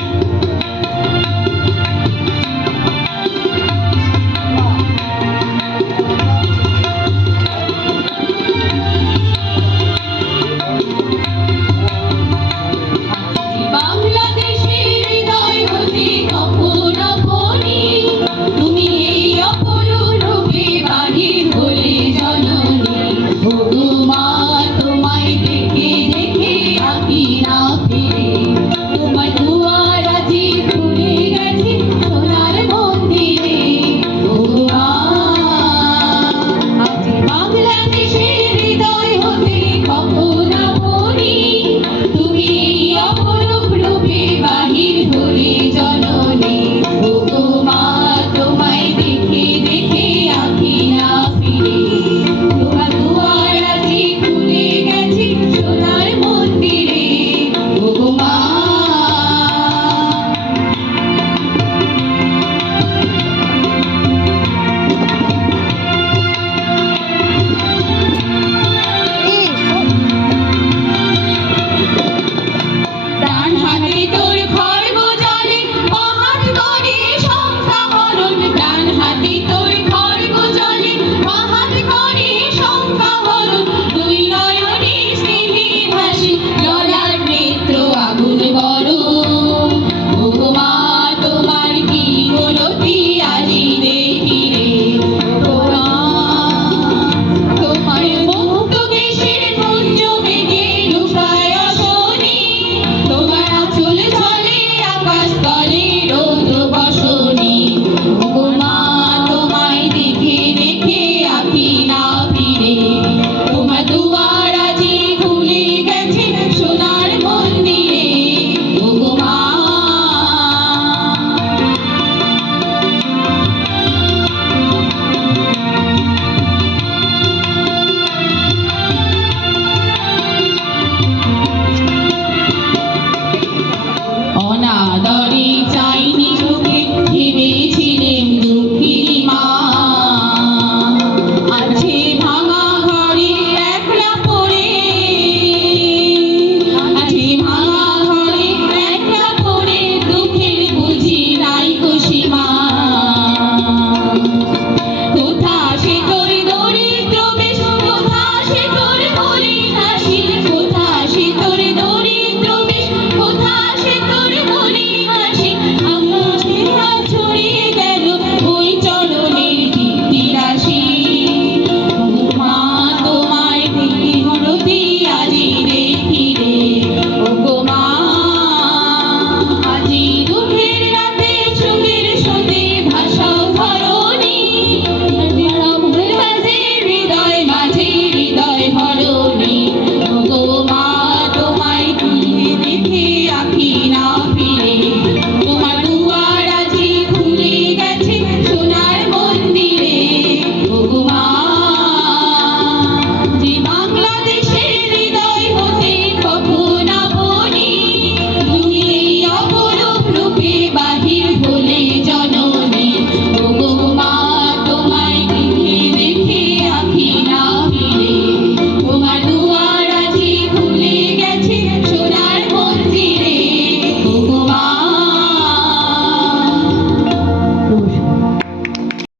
thank you